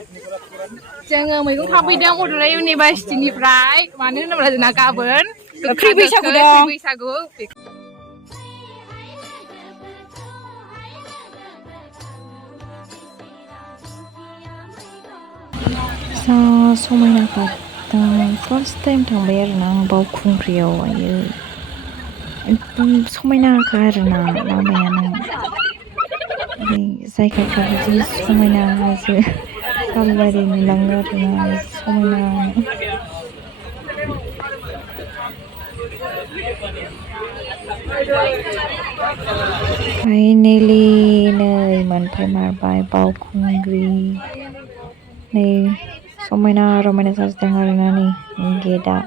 जोङो मैगं थाफैदों बड'लेण्ड इउनिभारसिटिनिफ्राय मानो होनोब्ला जोंना गाबोन फ्रि बैसागु दं बैसागु समायनाखा फार्स्ट टाइम थांबाय आरोना आं बावखुंग्रियाव आयो एकदम समायनाखा आरोना लामायानो जायगाफ्राबो जि समायना हाजो सालबारि नुलाङो आरोना समायना फाइनेलि नै मोनफैमारबाय बावखुंग्रि नै समायना रमायना जाजोबदों आरोना नै गेटआ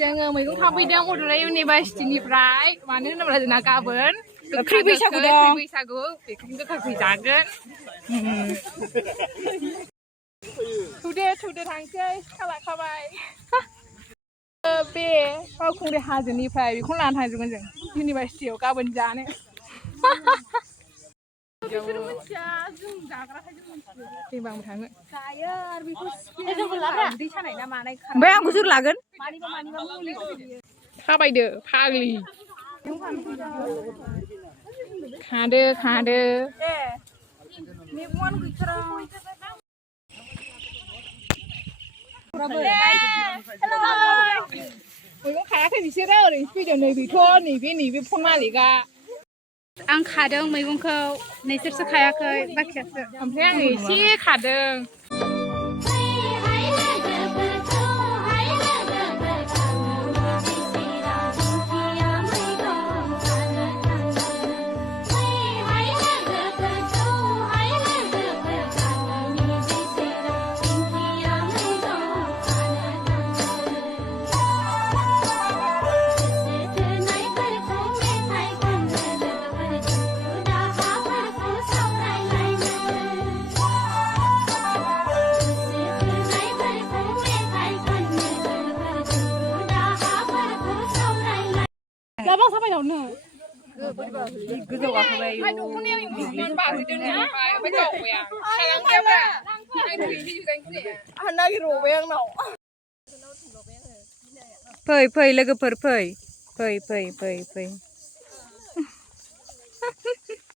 जोङो मैगं थाफैदों बड'लेण्ड इउनिभारसिटिनिफ्राय मानो होनोब्ला जोंना गाबोन फ्रि बैसागु दं बैसागु बेखौनो गोखा जागोन थुदो थांसै खालाखाबाय बे बावखुंग्रि हाजोनिफ्राय बेखौनो लानानै थांजोबगोन जों इउनिभारसिटियाव गाबोन जानो बिसोर मिथिया जों जाग्राखाय जों मिथियो दैबांबो थाङो जायो आरो बेखौ दै सानाय ना मानाय ओमफ्राय आंखौ सोर लागोन थाबायदो फाग्लि खादो मैगङानो गैथारा मैगं खायाखै बिसोरो ओरैनोसो फैदों नैबे फन मालिकआ आं खादों मैगंखौ नोंसोरसो खायाखै बाखियासो ओमफ्राय आं एसे खादों Gabang sampai tahun ni. Gezau apa bayu? Aduh, kau ni yang bukan baru dia ni. Apa kau yang? Sekarang dia apa? Aduh, ini juga ini. Anak hero yang nau. Pay, logo per pay.